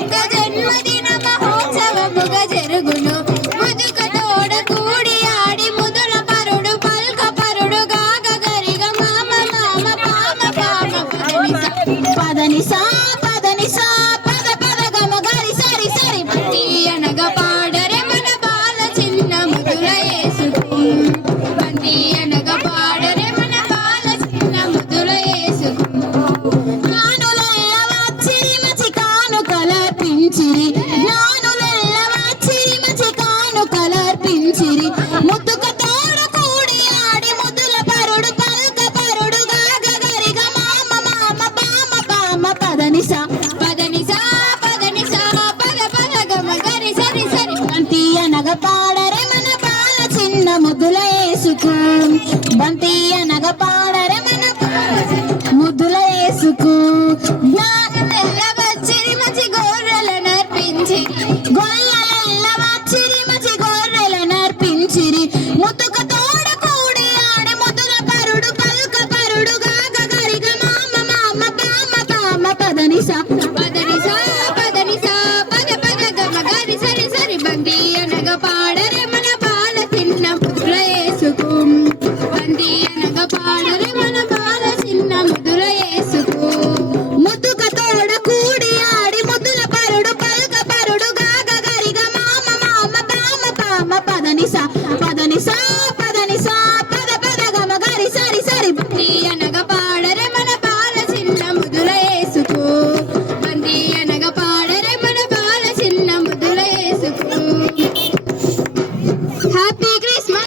మొక్క జన్మదిన మహోత్సవముగా జరుగును ముదుక తోడ కూడి ఆడి ముదుల పరుడు పల్క పరుడు గాగ గరిగ మామ మామ పామ పామ పదని సా పదని సా పద పద గమ గరి సరి సరి బంతి అనగా పాడరే మన బాల చిన్న ముదుల యేసుకు బంతి అనగా పాడరే మన బాల చిన్న ముదుల యేసుకు జ్ఞానులెల్ల వచ్చిరి మచి కానుకలర్పించిరి జ్ఞానులెల్ల వచ్చిరి మచి కానుకలర్పించిరి ముద్దుక తోడ కూడి ఆడి ముద్దుల పరుడు పల్క పరుడు గాగ గరిగ మామ మామ పామ పామ పదని సా పదని సా పదని సా పద పద గమ గరి సరి సరి బంతి అనగా పాడరే మన బాల చిన్న ముద్దుల యేసుకు బంతి అనగా పాడ